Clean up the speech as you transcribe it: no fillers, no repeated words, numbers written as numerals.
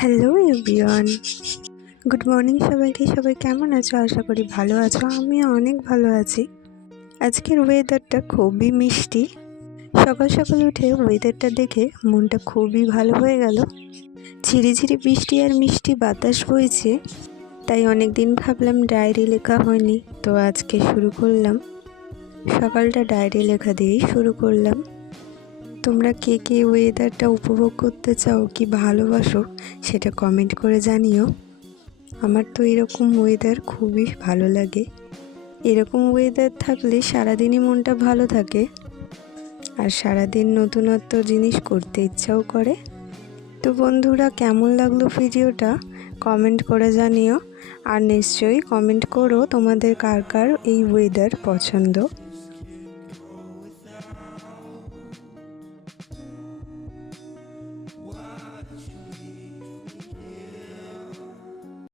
Hello everyone, good morning সবাইকে। সবাই কেমন আছো? আশা করি ভালো আছো। আমিও অনেক ভালো আছি। আজকের ওয়েদারটা খুবই মিষ্টি। সকাল সকাল উঠে ওয়েদারটা দেখে মনটা খুবই ভালো হয়ে গেল। ঝিরিঝিরি বৃষ্টি আর মিষ্টি বাতাস বইছে, তাই অনেক দিন ভাবলাম ডায়েরি লেখা হয়নি, তো আজকে শুরু করলাম। সকালটা ডায়েরি লেখা দিয়েই শুরু করলাম। তোমরা কে কে ওয়েদারটা উপভোগ করতে চাও, কি ভালোবাসো, সেটা কমেন্ট করে জানিও। আমার তো এরকম ওয়েদার খুবই ভালো লাগে। এরকম ওয়েদার থাকলে সারাদিনই মনটা ভালো থাকে আর সারাদিন নতুনত্ব জিনিস করতে ইচ্ছাও করে। তো বন্ধুরা, কেমন লাগলো ভিডিওটা কমেন্ট করে জানিও। আর নিশ্চয়ই কমেন্ট করো তোমাদের কার কার এই ওয়েদার পছন্দ।